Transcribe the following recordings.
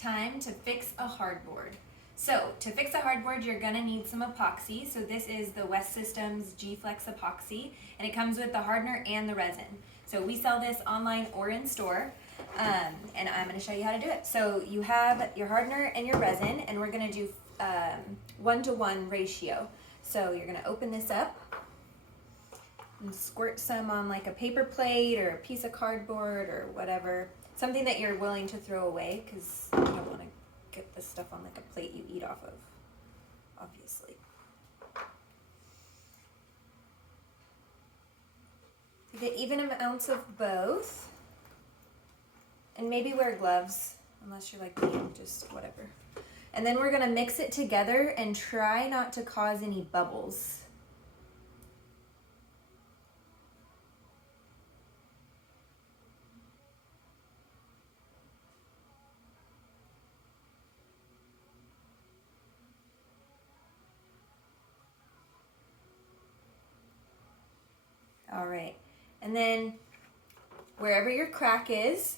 Time to fix a hardboard. So to fix a hardboard, you're gonna need some epoxy. So this is the West Systems G-Flex epoxy, and it comes with the hardener and the resin. So we sell this online or in store, and I'm gonna show you how to do it. So you have your hardener and your resin, and we're gonna do 1-to-1 ratio. So you're gonna open this up and squirt some on like a paper plate or a piece of cardboard or whatever. Something that you're willing to throw away, because you don't want to get this stuff on like a plate you eat off of, obviously. You get even amounts of both. And maybe wear gloves, unless you're like me, just whatever. And then we're going to mix it together and try not to cause any bubbles. All right, and then wherever your crack is,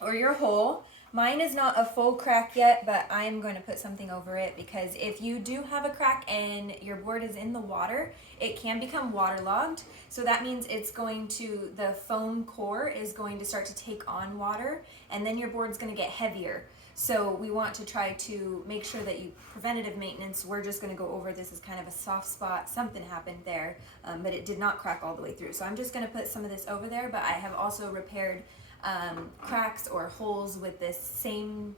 or your hole, mine is not a full crack yet, but I'm going to put something over it, because if you do have a crack and your board is in the water, it can become waterlogged. So that means the foam core is going to start to take on water, and then your board's going to get heavier. So we want to try to make sure that preventative maintenance, we're just going to go over this as kind of a soft spot. Something happened there, but it did not crack all the way through. So I'm just going to put some of this over there, but I have also repaired cracks or holes with this same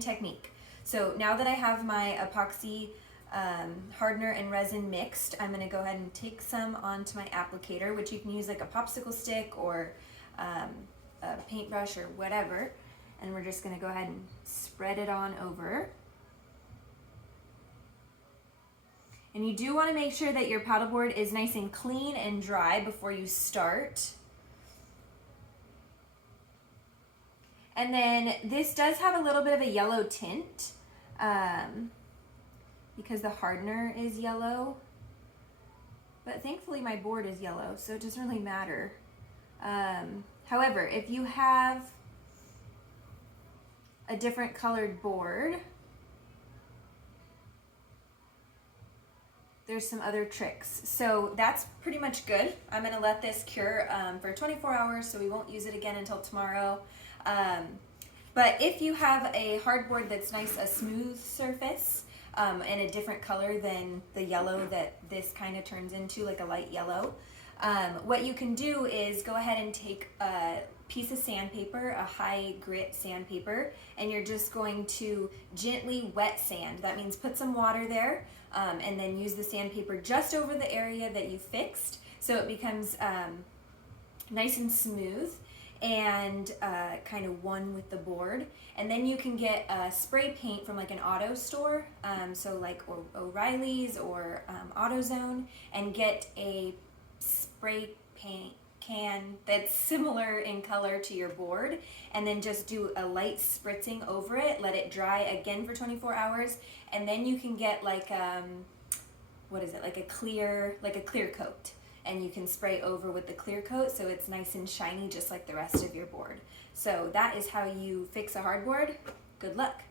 technique. So now that I have my epoxy hardener and resin mixed, I'm going to go ahead and take some onto my applicator, which you can use like a popsicle stick or a paintbrush or whatever. And we're just going to go ahead and spread it on over. And you do want to make sure that your paddleboard is nice and clean and dry before you start. And then this does have a little bit of a yellow tint because the hardener is yellow. But thankfully my board is yellow, so it doesn't really matter. However, if you have a different colored board, there's some other tricks. So that's pretty much good. I'm gonna let this cure for 24 hours, so we won't use it again until tomorrow. But if you have a hardboard that's nice, a smooth surface, and a different color than the yellow that this kind of turns into, like a light yellow, what you can do is go ahead and take a piece of sandpaper, a high grit sandpaper, and you're just going to gently wet sand. That means put some water there, and then use the sandpaper just over the area that you fixed, so it becomes nice and smooth and kind of one with the board. And then you can get spray paint from like an auto store, so like O'Reilly's or AutoZone, and get a spray paint can that's similar in color to your board, and then just do a light spritzing over it, let it dry again for 24 hours, and then you can get like like a clear coat, and you can spray over with the clear coat so it's nice and shiny just like the rest of your board. So that is how you fix a hardboard. Good luck.